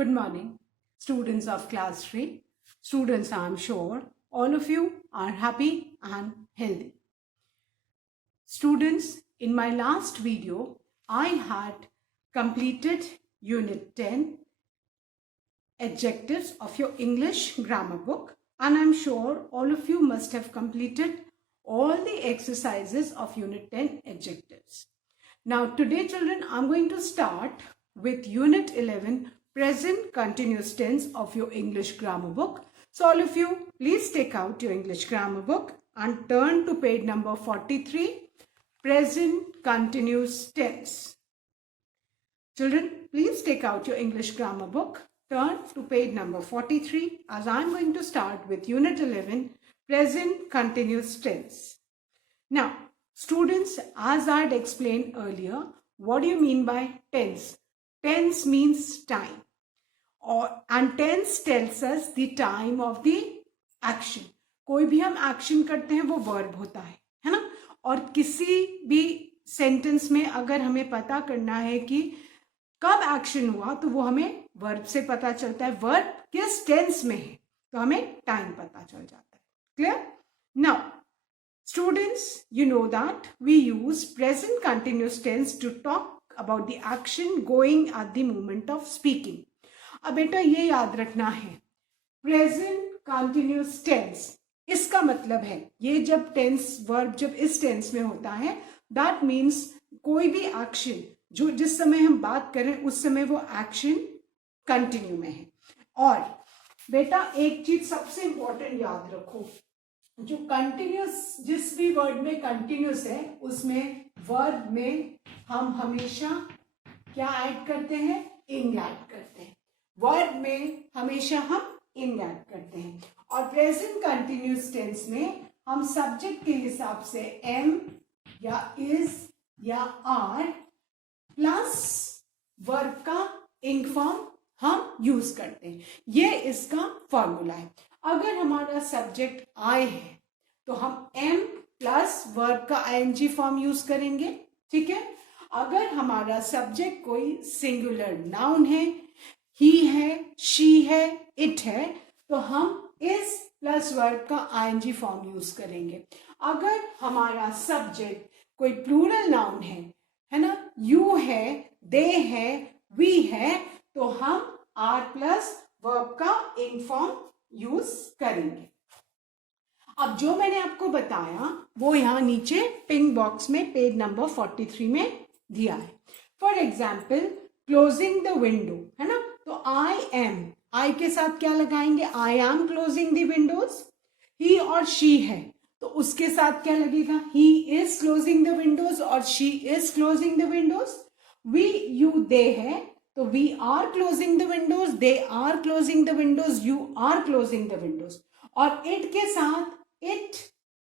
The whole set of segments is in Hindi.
Good morning, students of class 3. Students, I am sure all of you are happy and healthy. Students, in my last video, I had completed Unit 10 adjectives of your English grammar book, and I'm sure all of you must have completed all the exercises of Unit 10 adjectives. Now, today, children, I'm going to start with Unit 11 present continuous tense of your English grammar book. So, all of you, please take out your English grammar book and turn to page number 43, present continuous tense. Children, please take out your English grammar book, turn to page number 43, as I'm going to start with Unit 11, present continuous tense. Now, students, as I had explained earlier, what do you mean by tense? Tense means time, and tense tells us the time of the action. कोई भी हम action करते हैं वो verb होता है ना? और किसी भी sentence में अगर हमें पता करना है कि कब action हुआ तो वो हमें verb से पता चलता है. verb किस tense में है तो हमें time पता चल जाता है. Clear? Now, students, you know that we use present continuous tense to talk about the action going at the moment of speaking. अब बेटा ये याद रखना है, present continuous tense इसका मतलब है ये जब tense verb जब इस tense में होता है, that means कोई भी action जो जिस समय हम बात करें उस समय वो action continue में है. और बेटा एक चीज सबसे important याद रखो, जो कंटिन्यूस जिस भी वर्ड में कंटिन्यूस है उसमें वर्ब में हम हमेशा क्या ऐड करते हैं? इंग ऐड करते हैं. वर्ब में हमेशा हम इंग ऐड करते हैं. और प्रेजेंट कंटिन्यूस टेंस में हम सब्जेक्ट के हिसाब से एम या इज या आर प्लस वर्ब का इंग फॉर्म हम यूज करते हैं. ये इसका फॉर्मूला है. अगर हमारा सब्जेक्ट आई है तो हम एम प्लस वर्ब का आईएनजी फॉर्म यूज करेंगे. ठीक है. अगर हमारा सब्जेक्ट कोई सिंगुलर नाउन है, ही है, शी है, इट है, तो हम इस प्लस वर्ब का आईएनजी फॉर्म यूज करेंगे. अगर हमारा सब्जेक्ट कोई प्लूरल नाउन है ना, यू है, दे है, वी है, तो हम आर प्लस वर्ब का इंग फॉर्म यूज करेंगे. अब जो मैंने आपको बताया वो यहाँ नीचे पिंक बॉक्स में पेज नंबर 43 में दिया है. For example, closing the window है ना, तो आई एम, आई के साथ क्या लगाएंगे? I am closing the windows. He और शी है तो उसके साथ क्या लगेगा? He is closing the windows और she is closing the windows. We, you, they है तो we are closing the windows, they are closing the windows, you are closing the windows. और इट के साथ इट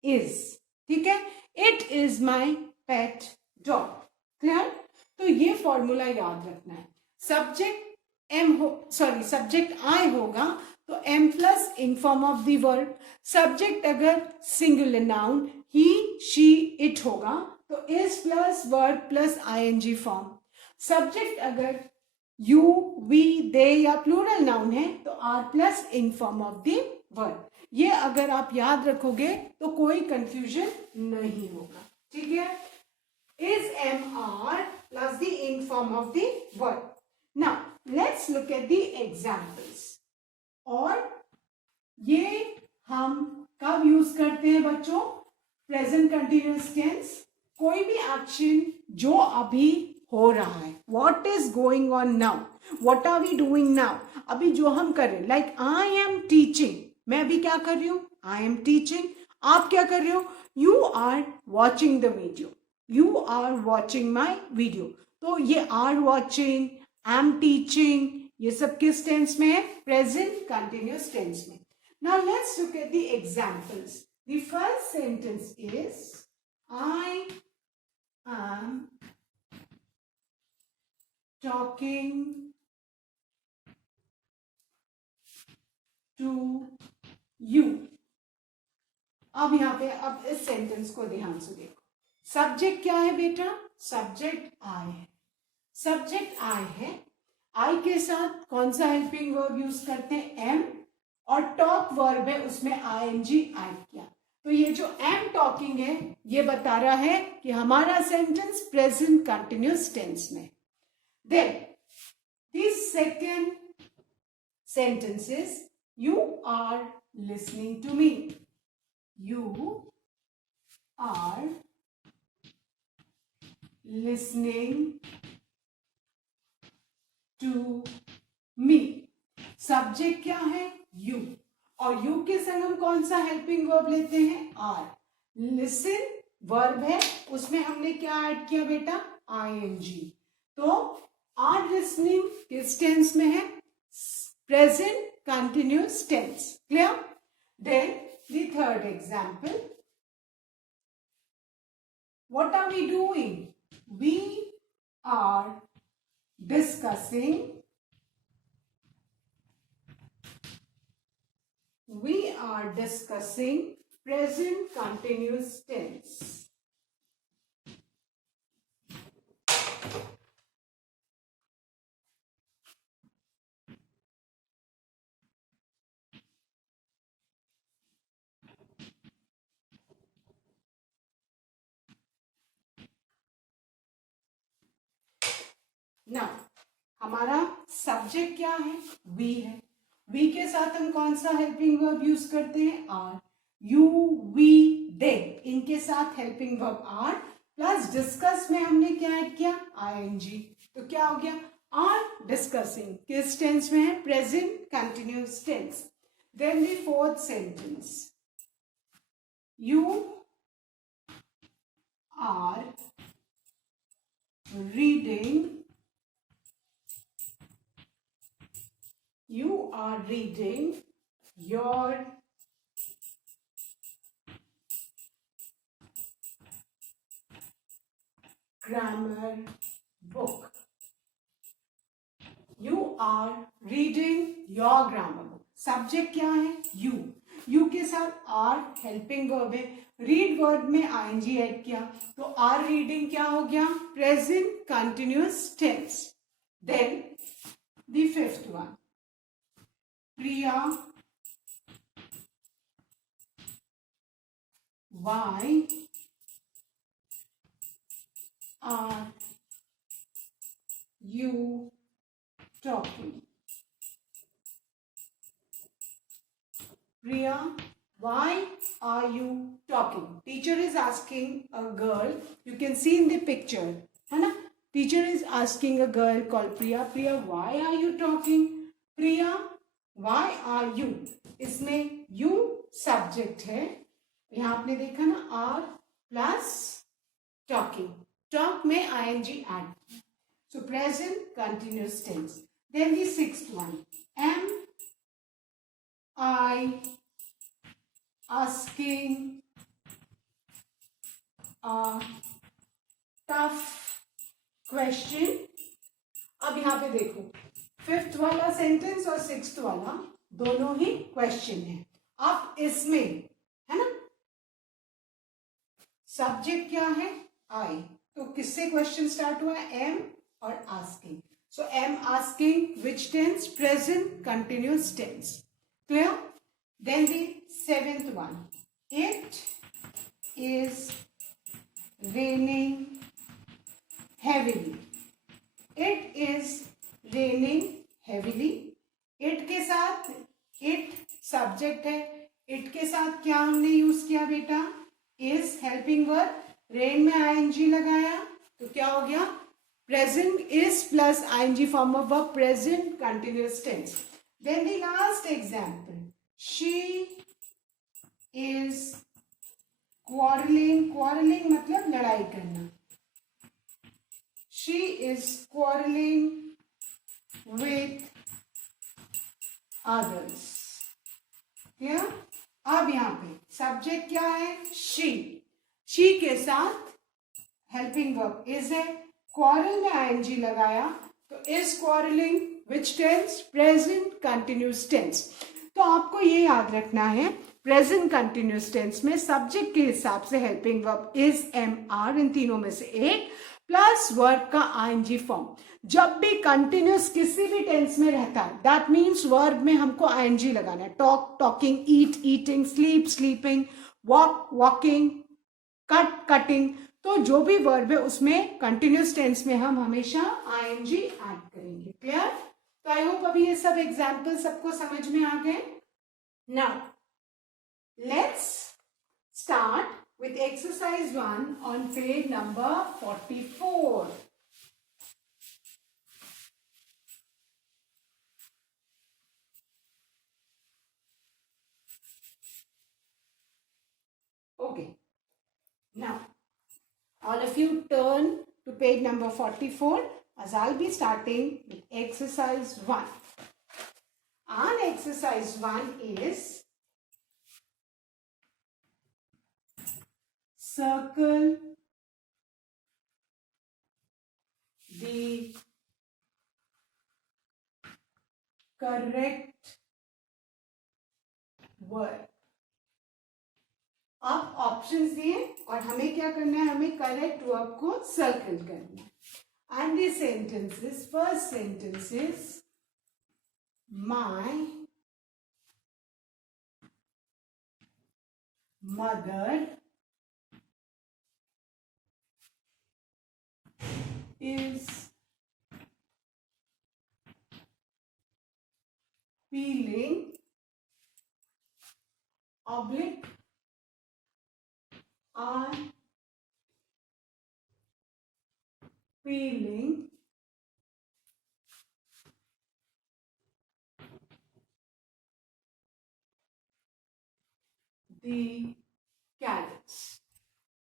इज. ठीक है. It is my pet dog. Clear? तो ये फॉर्मूला याद रखना है. सब्जेक्ट एम हो, सॉरी सब्जेक्ट आई होगा तो am plus ing form of the verb. Subject अगर singular noun he, she, it होगा तो is plus verb plus ING form. Subject अगर यू, वी, दे या प्लूरल नाउन है तो are plus ing form of the verb. ये अगर आप याद रखोगे तो कोई कंफ्यूजन नहीं होगा. ठीक है. Is am are plus the ing form of the verb. Now let's look at the examples. और ये हम कब यूज करते हैं बच्चों? Present continuous tense. कोई भी एक्शन जो अभी हो रहा है, what is going on now, what are we doing now, अभी जो हम कर रहे हैं. लाइक आई एम टीचिंग, मैं अभी क्या कर रही हूं? I am teaching. आप क्या कर रहे हो? You are watching the video, you are watching my video. तो ये are watching, I am teaching, ये सब किस टेंस में है? प्रेजेंट कंटिन्यूअस टेंस में. Now let's look at the examples. The first sentence is I am talking to you. अब यहां पे अब इस सेंटेंस को ध्यान से देखो. सब्जेक्ट क्या है बेटा? सब्जेक्ट आई है. सब्जेक्ट आई है. आई के साथ कौन सा हेल्पिंग वर्ब यूज करते हैं? एम, और टॉक वर्ब है उसमें आईएनजी ऐड किया। तो ये जो एम टॉकिंग है ये बता रहा है कि हमारा सेंटेंस प्रेजेंट कंटिन्यूअस टेंस में। Then this second sentence is you are listening to me. You are listening to me. Subject क्या है? you, और you के संग हम कौन सा हेल्पिंग वर्ब लेते हैं? are. listen वर्ब है उसमें हमने क्या ऐड किया बेटा? ing. तो are listening किस टेंस में है? Present continuous tense. Clear? Then the third example. What are we doing? We are discussing. We are discussing present continuous tense. ना हमारा सब्जेक्ट क्या है? वी है। वी के साथ हम कौन सा हेल्पिंग वर्ब यूज करते हैं? आर। यू, वी, दे, इनके साथ helping verb are plus discuss में हमने क्या ऐड किया? आईएनजी। तो क्या हो गया? आर डिस्कसिंग किस टेंस में है? Present continuous tense. Then the fourth sentence, you are reading. You are reading your grammar book. You are reading your grammar book. Subject क्या है? you. you के साथ are हेल्पिंग वर्ब है। रीड वर्ब में आईएनजी ऐड किया तो आर रीडिंग क्या हो गया? Present continuous tense. Then the fifth one, Priya why are you talking? Priya, why are you talking? Teacher is asking a girl, you can see in the picture, है ना? Teacher is asking a girl called Priya, Priya, why are you talking? Priya, why are you? इसमें you subject है, यहाँ आपने देखा ना are plus talking. Talk में ing add. So present continuous tense. Then the sixth one, am I asking a tough question? अब यहाँ पे देखो, फिफ्थ वाला सेंटेंस और सिक्स्थ वाला दोनों ही क्वेश्चन है। अब इसमें है ना सब्जेक्ट क्या है? आई, तो किससे क्वेश्चन स्टार्ट हुआ? एम और asking. So am asking which tense? Present continuous tense. Clear? Then the seventh one, it is raining heavily. It is raining heavily. It के साथ it subject है। it के साथ क्या हमने यूज किया बेटा? is helping verb, rain में ing लगाया तो क्या हो गया? present is plus ing form of verb, present continuous tense. Then the last example, she is quarreling. Quarreling मतलब लड़ाई करना। She is quarreling with others. क्या? अब यहाँ पे सब्जेक्ट क्या है? she. she के साथ हेल्पिंग वर्ब is है। quarrel में ing लगाया तो is quarreling which tense? present continuous tense. तो आपको ये याद रखना है प्रेजेंट कंटिन्यूअस टेंस में सब्जेक्ट के हिसाब से helping verb is, am, are, इन तीनों में से एक प्लस वर्ब का आईएनजी फॉर्म। जब भी कंटिन्यूस किसी भी टेंस में रहता है, दैट मीन्स वर्ब में हमको आईएनजी लगाना है. Talk, talking, eat, eating, sleep, sleeping, walk, walking, cut, cutting. तो जो भी वर्ब है उसमें कंटिन्यूस टेंस में हम हमेशा आईएनजी ऐड करेंगे. क्लियर? तो आई होप अभी ये सब एग्जाम्पल सबको समझ में आ गए. Now let's start with exercise 1 on page number 44. Okay. Now, all of you turn to page number 44 as I'll be starting with exercise 1. And exercise 1 is circle the correct word. आप ऑप्शंस दिए और हमें क्या करना है, हमें करेक्ट वर्ब को सर्कल करना है. And the sentences, first sentence is my mother is feeling oblique are feeling the carrots.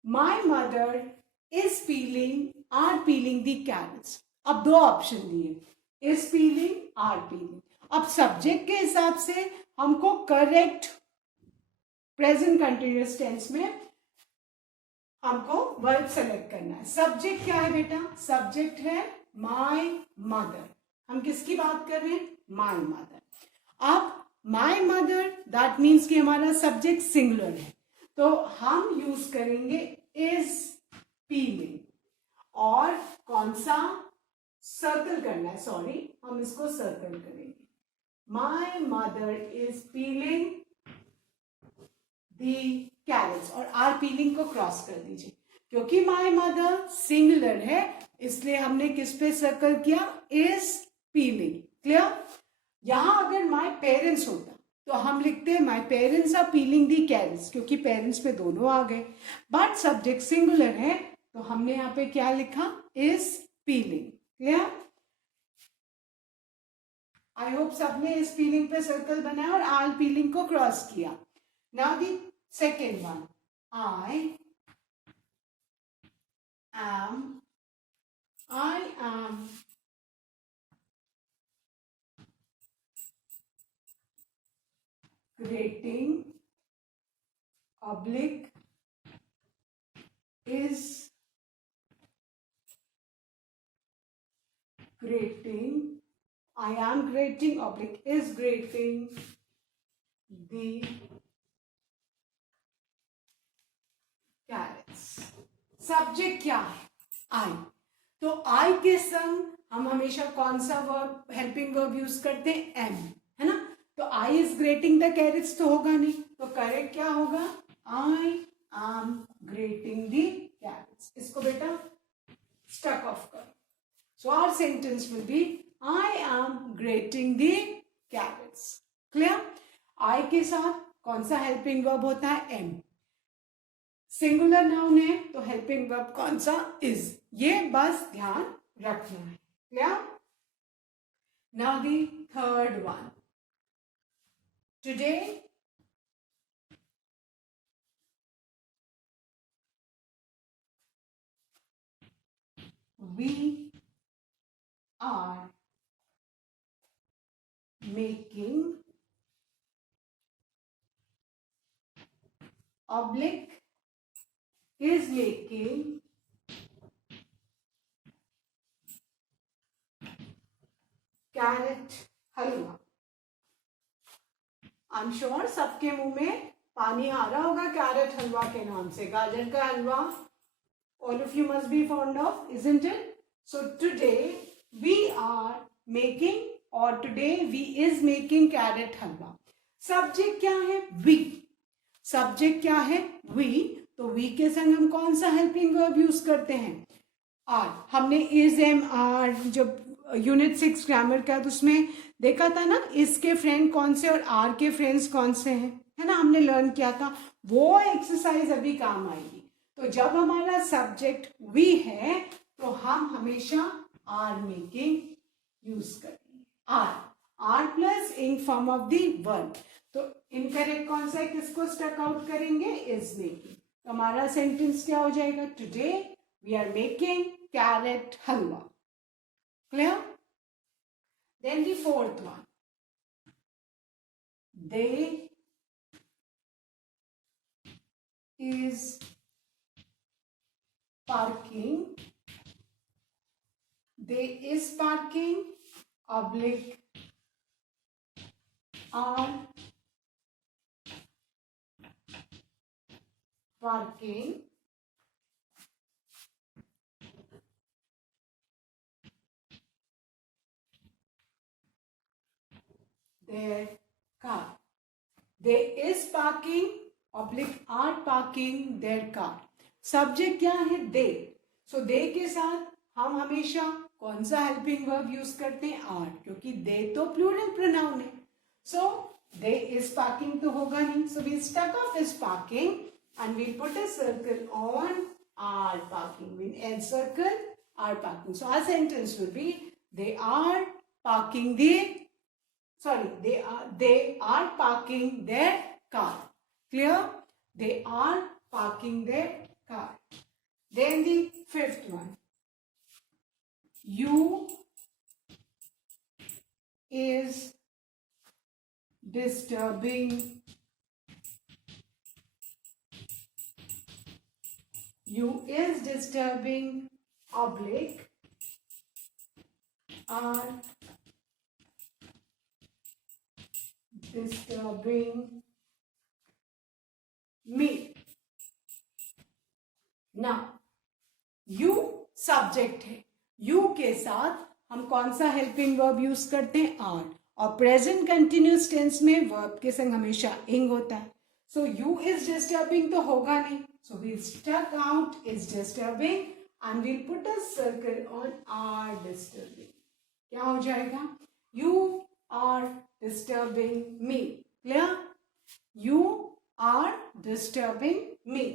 My mother is peeling, are peeling the carrots. अब दो ऑप्शन दिए, is peeling, are peeling. अब सब्जेक्ट के हिसाब से हमको करेक्ट प्रेजेंट कंटिन्यूअस टेंस में हमको वर्ब सेलेक्ट करना है. सब्जेक्ट क्या है बेटा? सब्जेक्ट है माय मदर. हम किसकी बात कर रहे हैं? My mother. अब माय मदर दैट मीन्स कि हमारा सब्जेक्ट सिंगुलर है, तो हम यूज करेंगे इज पीलिंग. और कौन सा सर्कल करना है? सॉरी, हम इसको सर्कल करेंगे. My mother is peeling the carrots और आर पीलिंग को क्रॉस कर दीजिए. क्योंकि माय मदर सिंगुलर है इसलिए हमने किस पे सर्कल किया? Is peeling. क्लियर? यहां अगर माय पेरेंट्स होता तो हम लिखते हैं my parents are peeling the carrots, क्योंकि पेरेंट्स पे दोनों आ गए. बट सब्जेक्ट सिंगुलर है तो हमने यहाँ पे क्या लिखा? Is peeling. Clear? I hope सबने इस पीलिंग पे सर्कल बनाया और आर पीलिंग को क्रॉस किया. Now the second one, I am creating oblique is creating, I am creating oblique is creating the carrots. Subject क्या है? आई. तो आई के संग हम हमेशा कौन सा वर्ब, हेल्पिंग वर्ब यूज करते हैं? एम, है ना. तो I is grating the carrots तो होगा नहीं, तो करेक्ट क्या होगा? I am grating the carrots. इसको बेटा स्टक ऑफ करो. So our sentence will be I am grating the carrots. Clear? I के साथ कौन सा हेल्पिंग वर्ब होता है? एम. सिंगुलर नाउन है तो हेल्पिंग वर्ब कौन सा? इज. ये बस ध्यान रखना है. Clear? Now the third one. Today we are making oblique is making carrot halwa. I am sure सबके मुंह में पानी आ रहा होगा कैरेट हलवा के नाम से. गाजर का हलवा all of you must be fond of, isn't it? So today we are making or today we is making carrot halwa. Subject क्या है? we. सब्जेक्ट क्या है? we. तो we के संग हम कौन सा हेल्पिंग वर्ब यूज करते हैं? आर. हमने इज एम आर जब यूनिट 6 ग्रामर का तो उसमें देखा था ना, इसके फ्रेंड कौन से और आर के फ्रेंड्स कौन से हैं, है ना, हमने लर्न किया था. वो एक्सरसाइज अभी काम आएगी. तो जब हमारा सब्जेक्ट वी है तो हम हमेशा आर मेकिंग यूज करेंगे. Are plus ing form of the verb. तो इनकरेक्ट कौन सा है, किसको स्टक आउट करेंगे? Is making. तो हमारा सेंटेंस क्या हो जाएगा? Today we are making carrot halwa. Clear? Then the fourth one. They is parking. They is parking oblique are parking their car. They is parking oblique are parking their car. Subject क्या है? दे. सो दे के साथ हम हमेशा कौन सा हेल्पिंग वर्ब यूज करते हैं? आर, क्योंकि दे तो प्लूरल प्रोनाउन है. सो दे इज पार्किंग तो होगा नहीं. So we stuck off is parking and we'll put a circle on are parking. We'll encircle are parking. So our sentence will be they are parking they are parking their car. Clear? They are parking their car. Then the fifth one. You is disturbing. You is disturbing oblique are disturbing me. Now, you subject है. you के साथ हम कौन सा हेल्पिंग वर्ब यूज करते हैं? आर. और प्रेजेंट कंटिन्यूस टेंस में वर्ब के संग हमेशा इंग होता है. सो यू इज डिस्टर्बिंग तो होगा नहीं. So we'll stuck out is disturbing and we'll put a circle on are disturbing. क्या हो जाएगा? You are disturbing me. Clear? You are disturbing me.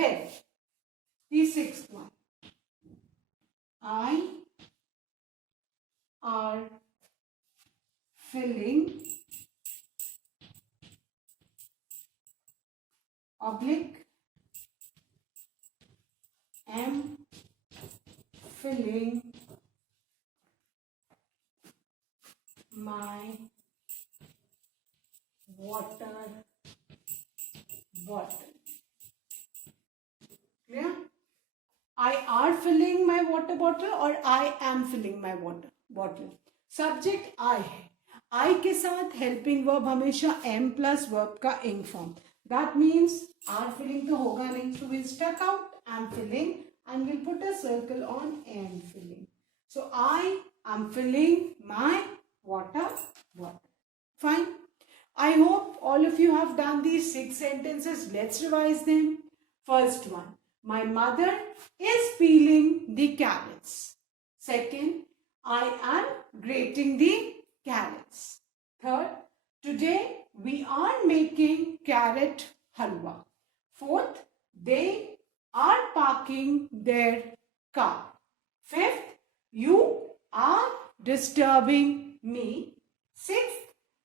Then the sixth one. I are filling oblique am filling my water bottle. Clear? I are filling my water bottle और I am filling my water bottle. Subject I है. I के साथ हेल्पिंग वर्ब हमेशा am प्लस वर्ब का ing form. That means are filling तो होगा नहीं. So we'll stuck out am filling and we'll put a circle on am filling. So I am filling my water bottle. Fine. I hope all of you have done these 6 sentences. Let's revise them. First one. My mother is peeling the carrots. Second, I am grating the carrots. Third, today we are making carrot halwa. Fourth, they are parking their car. Fifth, you are disturbing me. Sixth,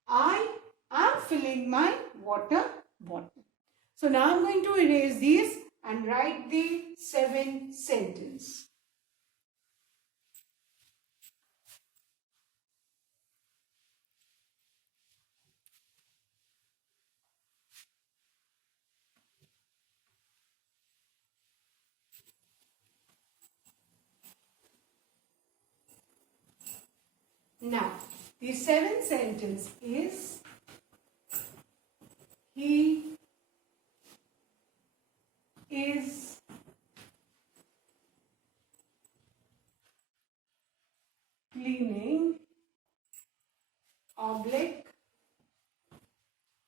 I am filling my water bottle. So now I'm going to erase these and write the 7 sentences. Now, the 7th sentence is he is cleaning oblique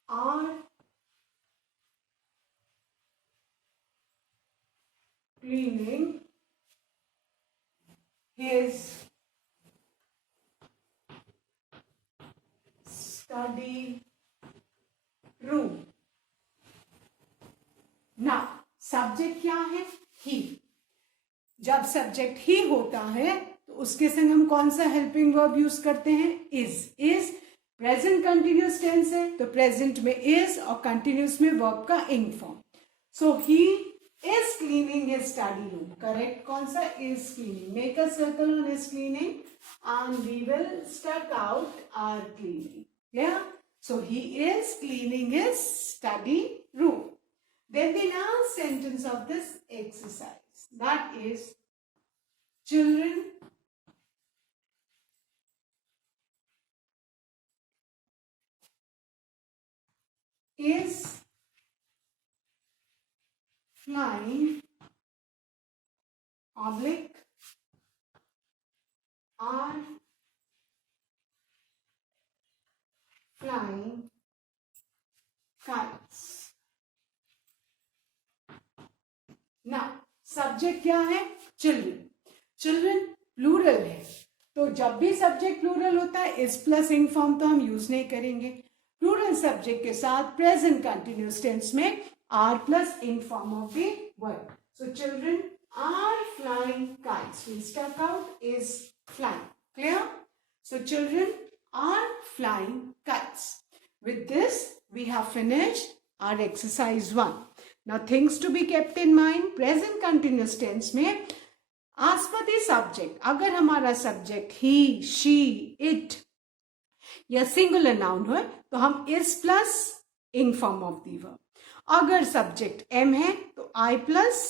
are cleaning his study room. Now subject क्या है? ही. जब सब्जेक्ट ही होता है तो उसके संग हम कौन सा हेल्पिंग वर्ब यूज करते हैं? इज प्रेजेंट कंटिन्यूस टेंस है तो प्रेजेंट में इज और कंटिन्यूस में वर्ब का ing form. So he is cleaning his study room. Correct कौन सा? Is cleaning. Make a circle on is cleaning and we will stuck out are cleaning. Yeah? So he is cleaning his study room. Then the last sentence of this exercise, that is, children is flying oblique are flying kites. Now subject क्या है? चिल्ड्रन. चिल्ड्रन प्लूरल है तो जब भी सब्जेक्ट प्लूरल होता है इज प्लस इंग फॉर्म तो हम यूज नहीं करेंगे. प्लूरल सब्जेक्ट के साथ प्रेजेंट कंटिन्यूस टेंस में are plus ing form of the verb. So children are flying kites. We stuck out is flying. Clear? So children are flying kites. With this, we have finished our exercise 1. Now, things to be kept in mind. Present continuous tense में as per the subject, अगर हमारा subject he, she, it या singular noun हो तो हम is plus ing form of the verb. अगर subject am है तो I plus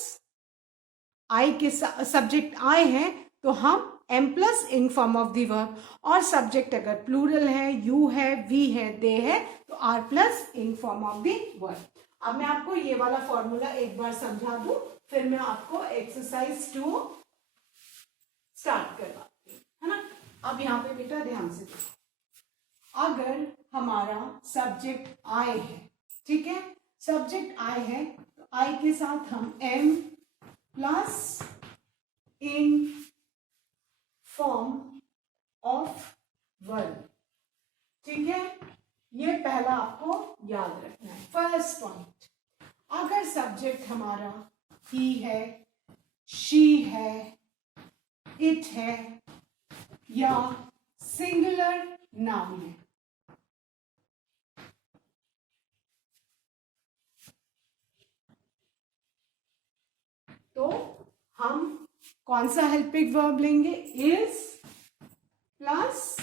I के subject I है तो हम M plus ing form of the verb. और सब्जेक्ट अगर प्लूरल है, यू है, वी है, दे है तो are plus ing form of the verb. अब मैं आपको ये वाला फॉर्मूला एक बार समझा दूं फिर मैं आपको एक्सरसाइज 2 स्टार्ट करवाती हूँ, है ना. अब यहाँ पे बेटा ध्यान से देखो. अगर हमारा सब्जेक्ट आई है, ठीक है, सब्जेक्ट आई है तो आई के साथ हम M plus ing form of verb. ठीक है, ये पहला आपको याद रखना है. फर्स्ट पॉइंट, अगर सब्जेक्ट हमारा ही है, शी है, इट है या सिंगुलर नाउन है तो हम कौन सा हेल्पिंग वर्ब लेंगे? Is plus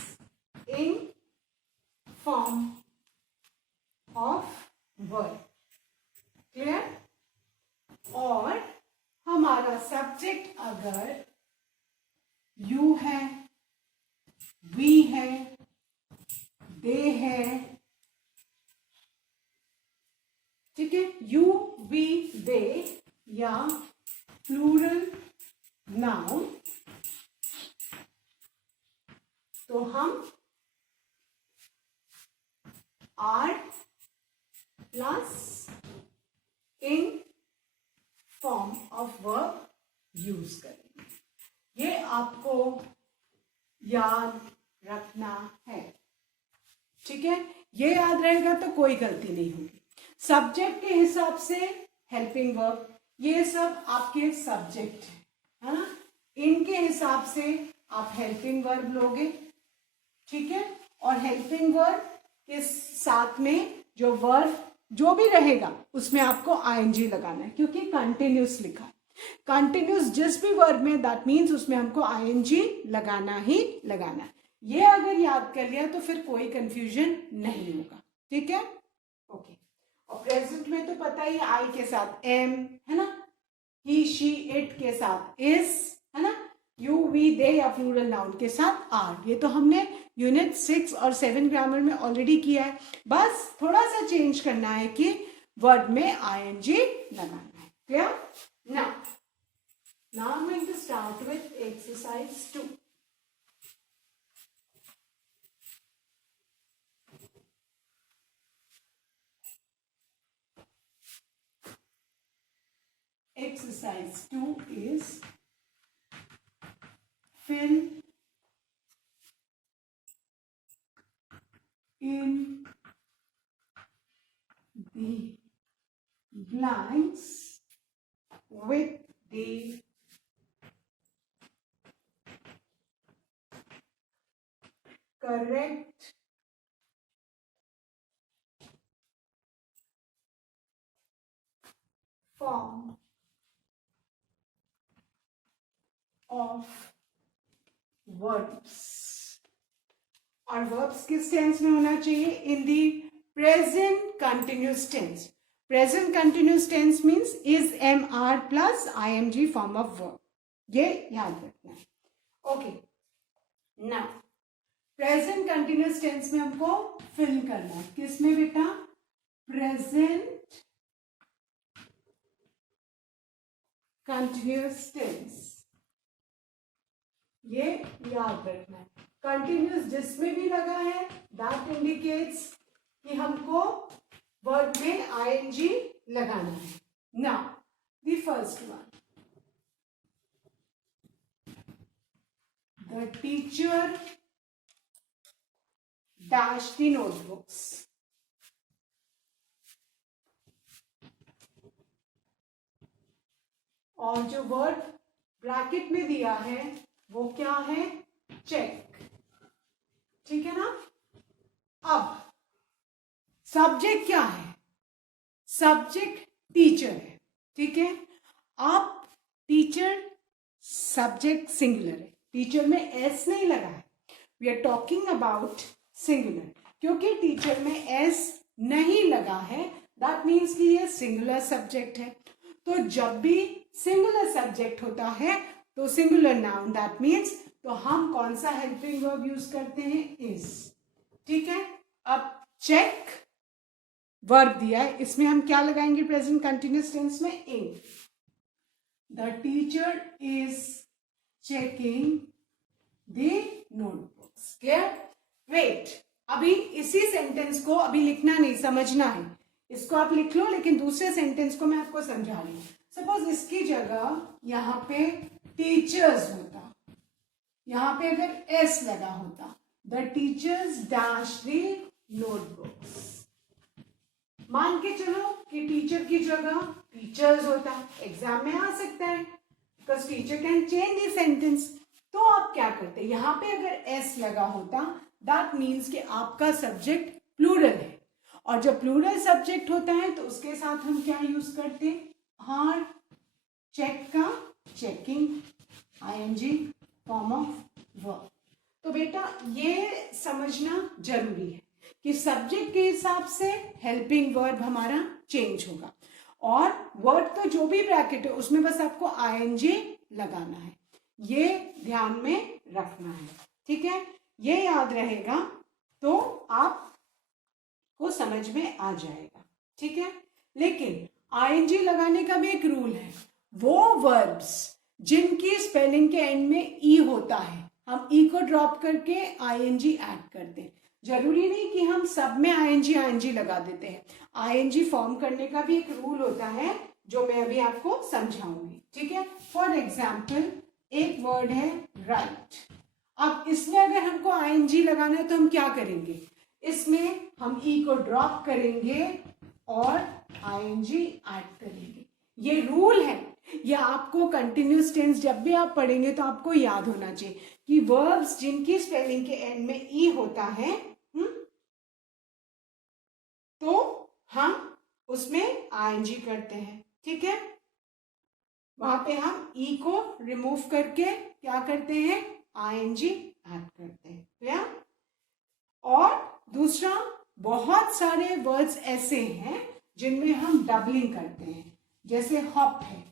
ing form of verb. Clear? और हमारा सब्जेक्ट अगर यू है, वी है, दे है, ठीक है, यू, वी, दे या प्लूरल नाउन तो हम are plus ing form of verb use करेंगे. ये आपको याद रखना है. ठीक है, ये याद रहेगा तो कोई गलती नहीं होगी. सब्जेक्ट के हिसाब से हेल्पिंग वर्ब, ये सब आपके सब्जेक्ट है ना, इनके हिसाब से आप हेल्पिंग वर्ब लोगे. ठीक है, और हेल्पिंग वर्ब के साथ में जो वर्ब जो भी रहेगा उसमें आपको आईएनजी लगाना है क्योंकि कंटिन्यूस लिखा है. कंटिन्यूस जिस भी वर्ब में दैट मीन्स उसमें हमको आईएनजी लगाना ही लगाना है. ये अगर याद कर लिया तो फिर कोई कंफ्यूजन नहीं होगा. ठीक है, ओके. और प्रेजेंट में तो पता ही आई के साथ एम है ना, ही, शी, इट के साथ इज है ना, यू, वी, दे या प्लूरल नाउन के साथ आर. ये तो हमने यूनिट 6 और 7 ग्रामर में ऑलरेडी किया है. बस थोड़ा सा चेंज करना है कि वर्ड में आईएनजी लगाना है. Clear? Now I'm going to start with exercise 2. exercise 2 is fill in the blanks with the correct form of verbs. और verbs किस टेंस में होना चाहिए? In the present continuous tense. Present continuous tense means is am are plus I N G form of verb. ये याद रखना है. Okay, now present continuous tense में हमको फिल करना है. किसमें बेटा? Present continuous tense. ये याद रखना है. कंटिन्यूस जिसमें भी लगा है दैट इंडिकेट्स कि हमको वर्ब में आईएनजी लगाना है. Now the first one, the teacher dash the notebooks. और जो वर्ड ब्रैकेट में दिया है वो क्या है? चेक. ठीक है ना. अब सब्जेक्ट क्या है? सब्जेक्ट टीचर है. ठीक है. आप टीचर सब्जेक्ट सिंगुलर है. टीचर में एस नहीं लगा है. We are talking about singular. क्योंकि टीचर में एस नहीं लगा है दैट मीन्स कि ये सिंगुलर सब्जेक्ट है. तो जब भी सिंगुलर सब्जेक्ट होता है तो सिंगुलर नाउन दैट मीन्स तो हम कौन सा हेल्पिंग वर्ब यूज करते हैं? इज. ठीक है. अब चेक वर्ब दिया है, इसमें हम क्या लगाएंगे प्रेजेंट कंटिन्यूअस टेंस में? इन. The teacher is checking the notebooks. Clear? Wait, अभी इसी सेंटेंस को अभी लिखना नहीं, समझना है. इसको आप लिख लो, लेकिन दूसरे सेंटेंस को मैं आपको समझा रही हूं. सपोज इसकी जगह यहां पे टीचर्स होता, यहां पे अगर एस लगा होता, the teachers dash the notebooks. मान के चलो कि टीचर की जगह टीचर्स होता. एग्जाम में आ सकता है because teacher can change the sentence. तो आप क्या करते? यहां पे अगर एस लगा होता दैट मीन्स कि आपका सब्जेक्ट प्लूरल है. और जब प्लूरल सब्जेक्ट होता है तो उसके साथ हम क्या यूज करते हैं? आर. चेक का checking, ING form of verb. तो बेटा ये समझना जरूरी है कि सब्जेक्ट के हिसाब से हेल्पिंग वर्ब हमारा चेंज होगा. और वर्ड तो जो भी ब्रैकेट है उसमें बस आपको आईएनजी लगाना है. ये ध्यान में रखना है. ठीक है. ये याद रहेगा तो आप को समझ में आ जाएगा. ठीक है. लेकिन आईएनजी लगाने का भी एक रूल है. वो वर्ब्स जिनकी स्पेलिंग के एंड में ई होता है हम ई को ड्रॉप करके आईएनजी ऐड करते हैं. जरूरी नहीं कि हम सब में आईएनजी लगा देते हैं. आईएनजी फॉर्म करने का भी एक रूल होता है जो मैं अभी आपको समझाऊंगी. ठीक है. फॉर एग्जाम्पल एक वर्ड है राइट. अब इसमें अगर हमको आईएनजी लगाना है तो हम क्या करेंगे? इसमें हम ई को ड्रॉप करेंगे और आईएनजी ऐड करेंगे. ये रूल है. ये आपको कंटिन्यूस टेंस जब भी आप पढ़ेंगे तो आपको याद होना चाहिए कि वर्ब्स जिनकी स्पेलिंग के एंड में ई होता है तो हम उसमें आईएनजी करते हैं. ठीक है. वहां पे हम ई को रिमूव करके क्या करते हैं? आईएनजी ऐड करते हैं. क्या? और दूसरा, बहुत सारे वर्ड्स ऐसे हैं जिनमें हम डबलिंग करते हैं. जैसे हॉप है.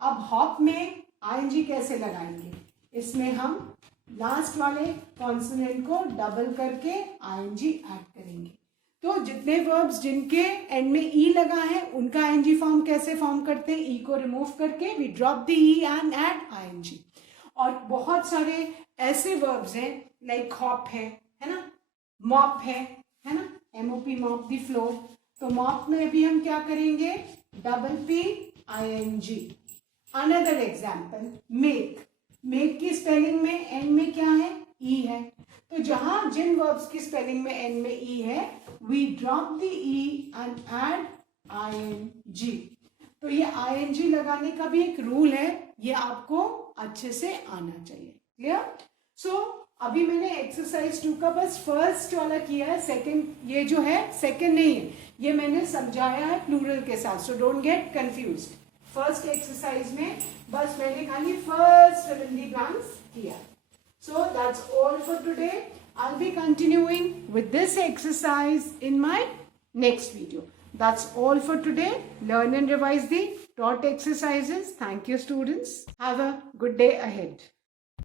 अब हॉप में आईएनजी कैसे लगाएंगे? इसमें हम लास्ट वाले कॉन्सोनेंट को डबल करके आईएनजी ऐड करेंगे. तो जितने वर्ब्स जिनके एंड में ई लगा है उनका आईएनजी फॉर्म कैसे फॉर्म करते हैं? ई को रिमूव करके we drop the E and add ING. और बहुत सारे ऐसे वर्ब्स हैं लाइक हॉप है ना, मॉप है ना, एमओपी मॉप द फ्लोर. तो मॉप में भी हम क्या करेंगे? Double P ING. Another example, make. Make की स्पेलिंग में एंड में क्या है? ई है. तो जहां जिन वर्ब्स की स्पेलिंग में एंड में ई है, we drop the E and add ing. तो ये ing लगाने का भी एक रूल है, ये आपको अच्छे से आना चाहिए. क्लियर? सो अभी मैंने एक्सरसाइज 2 का बस फर्स्ट वाला किया है. सेकंड ये जो है सेकंड नहीं है, ये मैंने समझाया है प्लूरल के साथ. So don't get confused. First exercise में बस मैंने खाली first fill in the blanks किया. So that's all for today. I'll be continuing with this exercise in my next video. That's all for today. Learn and revise the taught exercises. Thank you, students. Have a good day ahead.